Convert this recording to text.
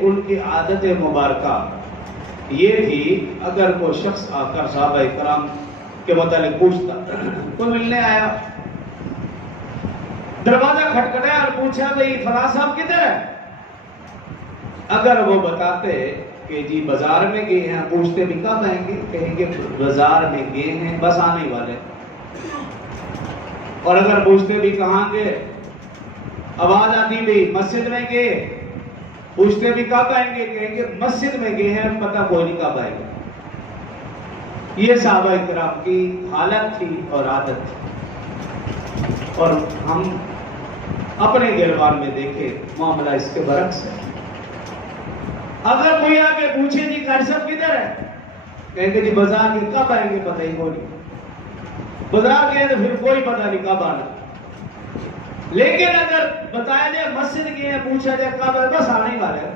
ان کی عادت مبارکہ یہ تھی، اگر کوئی شخص آ کر صحابہ کرام کے متعلق پوچھتا، کوئی ملنے آیا، دروازہ کھٹکھٹایا اور پوچھا بھئی فلاں صاحب کدھر ہے؟ اگر وہ بتاتے کہ جی بازار میں گئے ہیں، پوچھتے بھی کب آئیں گے، کہیں گے بازار میں گئے ہیں، بس آنے والے۔ اور اگر پوچھتے بھی کہاں گئے، آواز آتی بھی مسجد میں گئے، پوچھتے بھی کب آئیں گے، کہیں گے مسجد میں گئے ہیں، پتہ کوئی نہیں کب آئے گا۔ یہ صحابہ کرام کی حالت تھی اور عادت تھی، اور ہم اپنے گربان میں دیکھیں معاملہ اس کے برعکس ہے۔ اگر کوئی آ کے پوچھے جی قاری صاحب کدھر ہے، کہیں گے جی بازار کے، کب آئیں گے پتہ ہی کوئی نہیں، بازار گئے تو پھر کوئی پتہ نہیں کب آنا۔ لیکن اگر بتایا جائے مسجد گئے ہیں، پوچھا جائے کب ہے، بس آنے والے ہیں۔